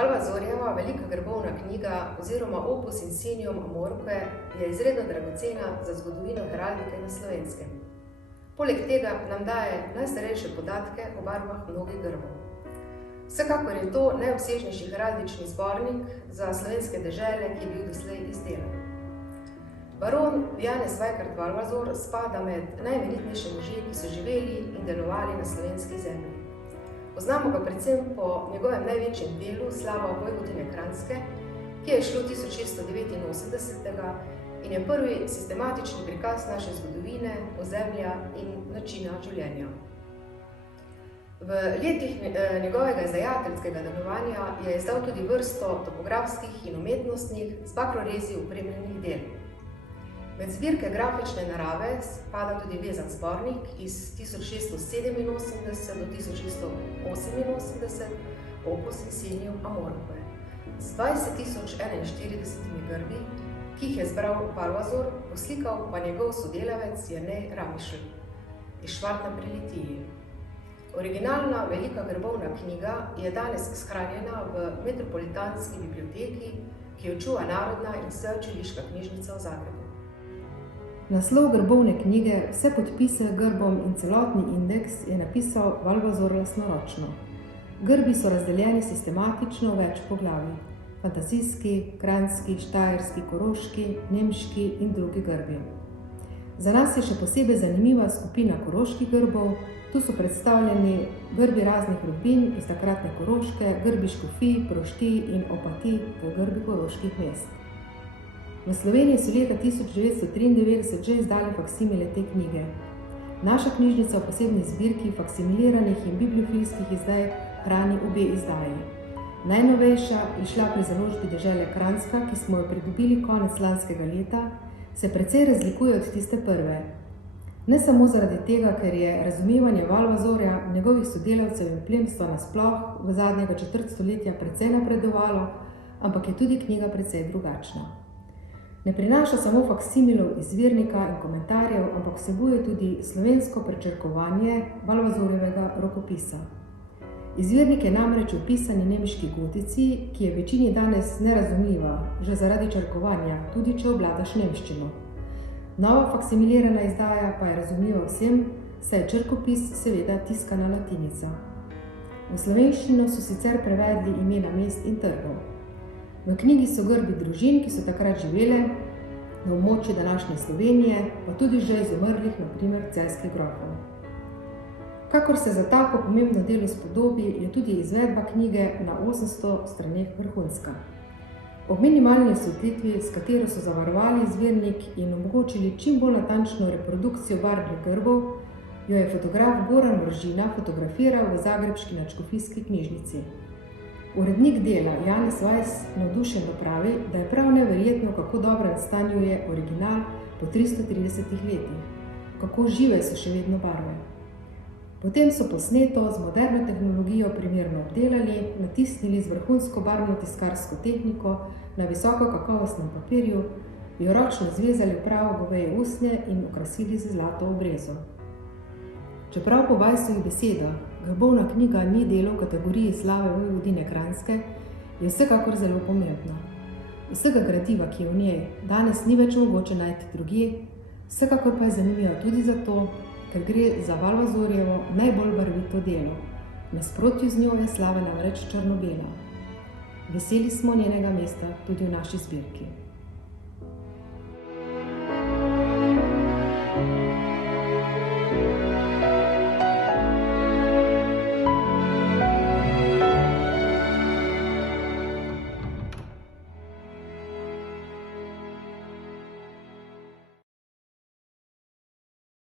Valvazorjeva velika grbovna knjiga oziroma opus Insignium Amorque je izredno dragocena za zgodovino heraldike na Slovenskem. Poleg tega nam daje najstarejše podatke o barvah mnogih grbov. Vsekakor je to najobsežnejši heraldični zbornik za slovenske dežele, ki je bil doslej izdelan. Baron Janez Vajkard Valvazor spada med najeminentnejše može, ki so živeli in delovali na slovenski zemlji. Poznamo ga predvsem po njegovem največjem delu Slava Vojvodine Kranjske, ki je izšlo 1689 in je prvi sistematični prikaz naše zgodovine, ozemlja in načina življenja. V letih njegovega izdajateljskega delovanja je izdal tudi vrsto topografskih in umetnostnih z bakrorezi opremljenih del. Med zbirke grafične narave spada tudi vezan zbornik iz 1687 do 1688 opus Insignium Amorque z 20.041 grbi, ki jih je zbral Valvazor, poslikal pa njegov sodelavec Jernej Ramišl iz Šmartna pri Litiji. Originalna velika grbovna knjiga je danes shranjena v Metropolitanski biblioteki, ki jo čuva Narodna in sveučiliška knjižnica v Zagrebu. Naslov grbovne knjige, vse podpise grbom in celotni indeks je napisal Valvazor lastnoročno. Grbi so razdeljeni sistematično v več poglavij: fantazijski, kranjski, štajerski, koroški, nemški in drugi grbi. Za nas je še posebej zanimiva skupina koroških grbov. Tu so predstavljeni grbi raznih rodbin iz takratne Koroške, grbi škofij, proštij in opatij ter grbi koroških mest. V Sloveniji so leta 1993 že izdali faksimile te knjige. Naša knjižnica v posebni zbirki faksimiliranih in bibliofilskih izdaj hrani obe izdaji. Najnovejša, izšla pri založbi Dežele Kranjska, ki smo jo pridobili konec lanskega leta, se precej razlikuje od tiste prve. Ne samo zaradi tega, ker je razumevanje Valvazorja, njegovih sodelavcev in plemstva nasploh v zadnjega četrt stoletja precej napredovalo, ampak je tudi knjiga precej drugačna. Ne prinaša samo faksimilov izvirnika in komentarjev, ampak vsebuje tudi slovensko prečrkovanje Valvazorjevega rokopisa. Izvirnik je namreč v pisani nemški gotici, ki je večini danes nerazumljiva, že zaradi črkovanja, tudi če obvladaš nemščino. Nova faksimilirana izdaja pa je razumljiva vsem, saj je črkopis seveda tiskana latinica. V slovenščino so sicer prevedli imena mest in trgov. V knjigi so grbi družin, ki so takrat živele na območju današnje Slovenije, pa tudi že izumrlih, na primer celjskih grofov. Kakor se za tako pomembno delo spodobi, je tudi izvedba knjige na 800 straneh vrhunska. Ob minimalni osvetlitvi, s katero so zavarovali izvirnik in omogočili čim bolj natančno reprodukcijo barvnih grbov, jo je fotograf Goran Mržina fotografiral v zagrebški nadškofijski knjižnici. Urednik dela Janez Vajs navdušeno pravi, da je prav neverjetno, kako dobrem stanju je original po 330 letih, kako žive so še vedno barve. Potem so posneto z moderno tehnologijo primerno obdelali, natisnili z vrhunsko barvno tiskarsko tehniko na visoko kakovostnem papirju, jo ročno zvezali v pravo goveje usnje in okrasili z zlato obrezo. Čeprav po Vajsovih besedah grbovna knjiga ni delo v kategoriji Slave Vojvodine Kranjske, je vsekakor zelo pomembna. Vsega gradiva, ki je v njej, danes ni več mogoče najti drugje, vsekakor pa je zanimiva tudi zato, ker gre za Valvazorjevo najbolj barvito delo. V nasprotju z njo je slava namreč črno-bela. Veseli smo njenega mesta tudi v naši zbirki.